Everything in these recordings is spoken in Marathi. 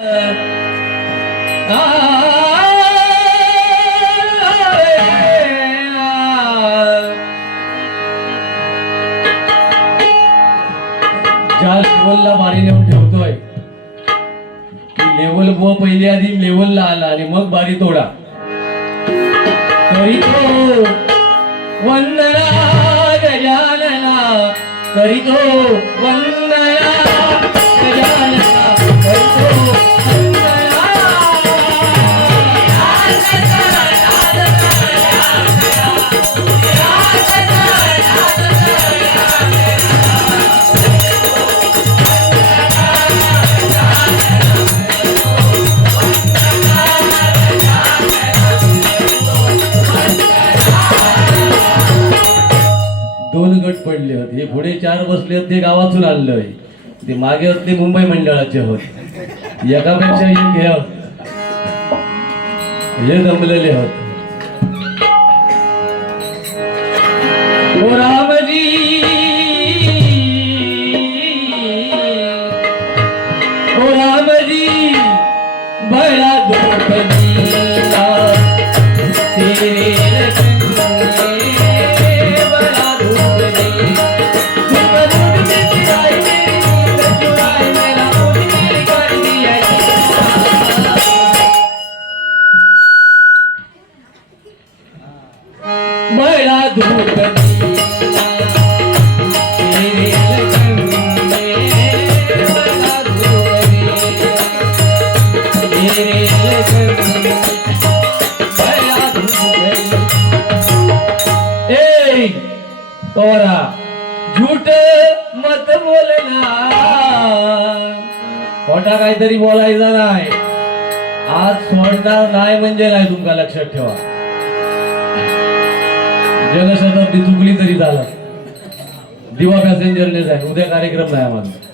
ज्या लेवलला बारी नेऊन ठेवतोय लेवल व पहिले आधी लेवलला आला आणि मग बारी तोडा. करीतो वंदना गजानना करीतो वंदना. दोन होते. हे पुढे चार बसले होते ते गावातून आणलंय ते मागे होते मुंबई मंडळाचे होत. एकापेक्षा एक हे हे जमलेले होते. बड़ा धूपनी तोरा मत बोलना। खोटा काहीतरी बोलायचा नाही. आज सोडणार नाही म्हणजे नाही तुमका लक्षात ठेवा. जनशताब्दी चुकली तरी चालत दिवा पॅसेंजरने जाय उद्या कार्यक्रम नाही आम्हाला.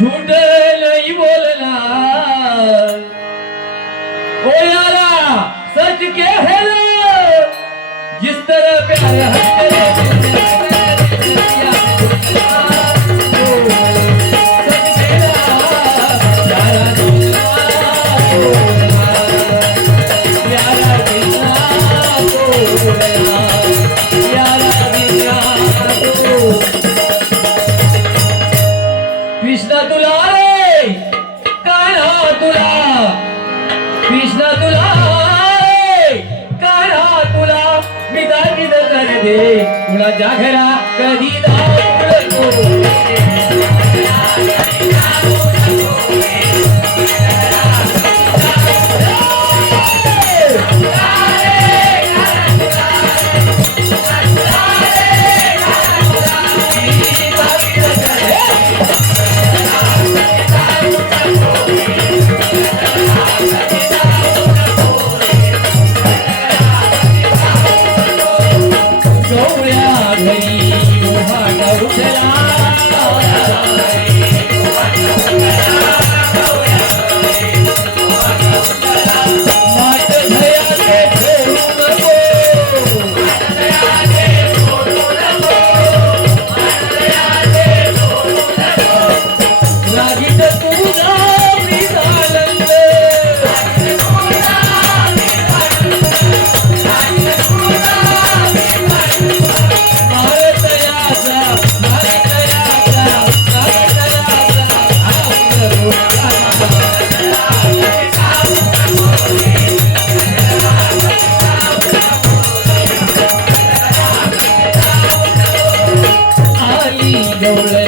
झूठ नाही बोलना ओ सच के है कृष्णा तुला रे! कान्हा तुला! कृष्ण तुला काढा तुला! मी दागिद कर कुणाच्या घरा कधी दाखवतो हरी கடவுளை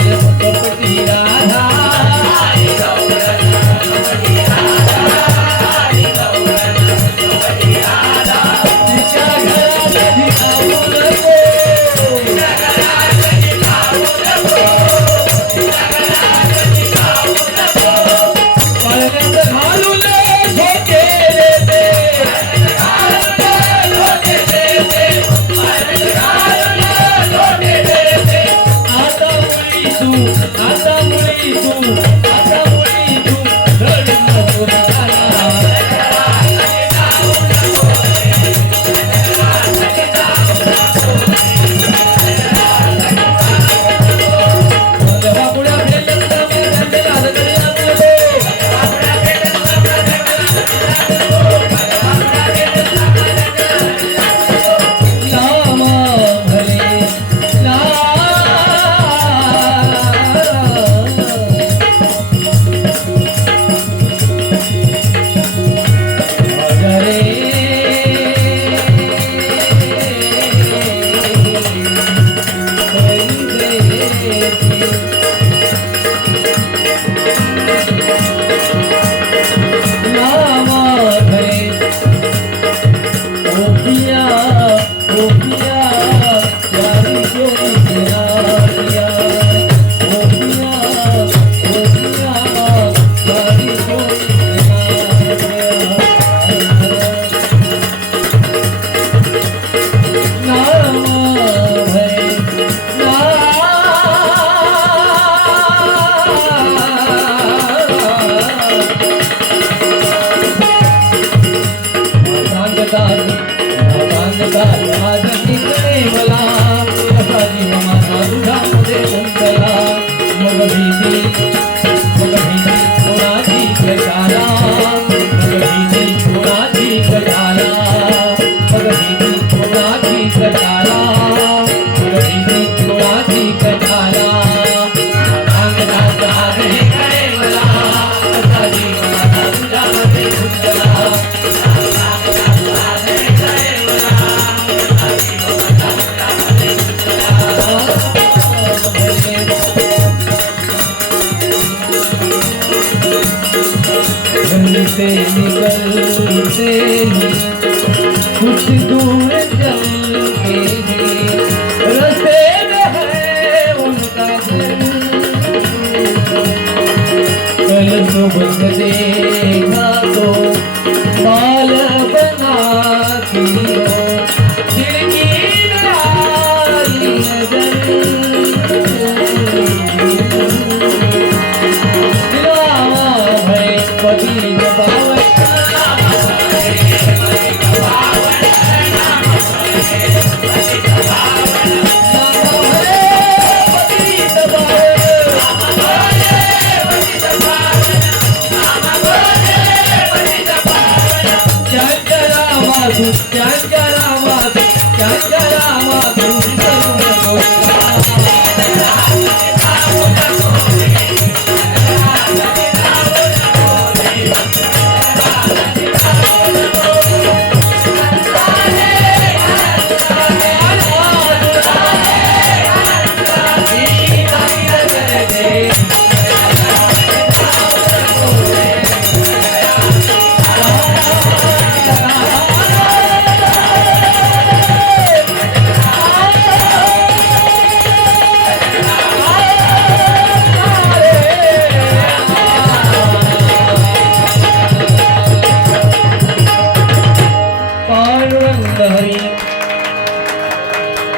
हैं कुछ दूर जाते हैं। रस्ते में है उनका घर। कल तो बंद दे